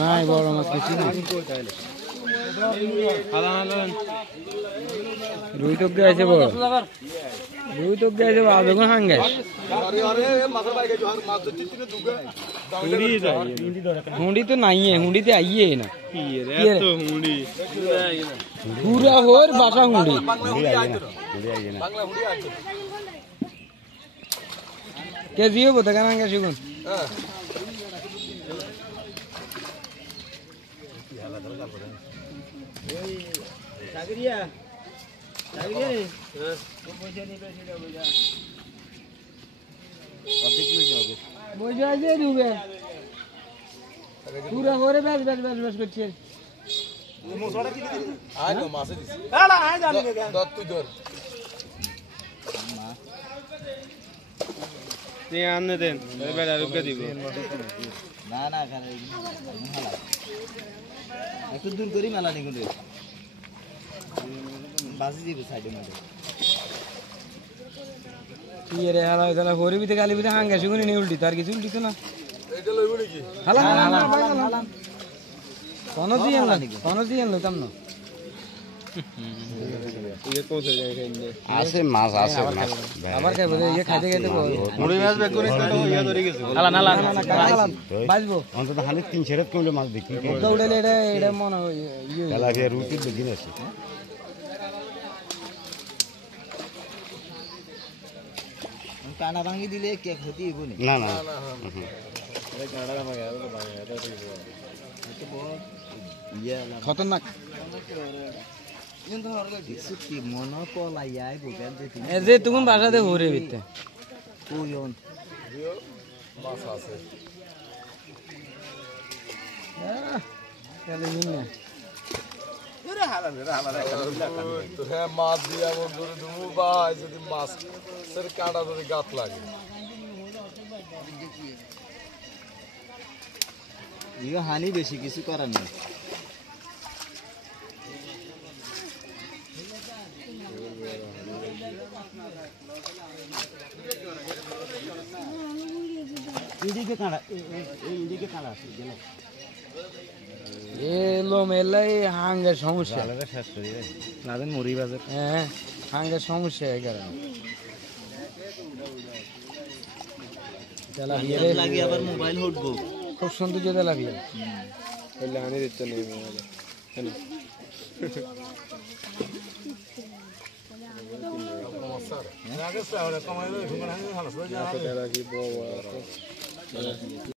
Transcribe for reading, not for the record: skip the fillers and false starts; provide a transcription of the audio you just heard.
নাই বড় মাছ কিছু নাই রুই তো আছে বড় রুই তো আছে বাবা দেখুন হাঙ্গে हुंडी तो नहीं है हुंडी तो आई है ना पूरा होर बासा हुंडी क्या जियो बता क्या नांगे शिकुन सागरिया सागरिया ने वो बोझा नहीं बैठेगा बोझा बोझा जे दुबे पूरा होरे बस बस बस बस करछे मोसड़ा की दी आज नो मासे दिस आला आ जाने के दत तू जोर ते आने देन बेटा रुक दिबो ना ना करेhala একটু দূর করি মেলা নি কিন্তু বাসি দিবি সাইডে মধ্যে কি রে হালা তাহলে হরি বিতে গালি বিতে হাঙ্গা শুনি নি উল্টি তার কিছু উল্টি তো না এটা লইব নাকি হালা হালা হালা কোন দিন লইতাম না ये कौन से जाएगा इनने आसे मास আবার কই বলে ये খাইতে খাইতে মুড়ি মাছ বেক করে তো ইয়া ধরে গেছে হালা নালা বাজবো অন্তত খালি 3 ছেড়ে কইলে মাছ দেখি দৌড়ালে এটা মনে ইয়ে কালা ফের রুটি দেখি না কানা ভাঙি দিলে কে ক্ষতি হইব না না না এই কানা ভাঙা আর তো ভাঙা এটা ঠিক আছে এটা বহুত ইয়া খতরনাক কিন্তু হরলে কিছু কি মনে পলাই আই বুঝেন যে এই যে তুমি বাসাতে ঘুরে বিতে কোয়ন বাস আছে চলে নিন তোরে হালা তো হে মাছ দিয়া বন্ধুরে দুমু ভাই যদি মাছ সর কাটা ধরে গাত লাগে ইগো হানি বেশি কিছু করার নেই এদিকে কাঁড়া এইদিকে কাঁড়া আছে গেল এলো মেলাই হাঙ্গের সমস্যা নাদেন মুড়ি বাজার হ্যাঁ হাঙ্গের সমস্যা এই কারণে তেলাপিয়া লাগে আবার মোবাইল উঠবো খুব সুন্দর যে তেলাপিয়া এলে আনি দিতে নেই মোবাইল হ্যাঁ আগে সারা কমাইলো ঘুমানো ভালো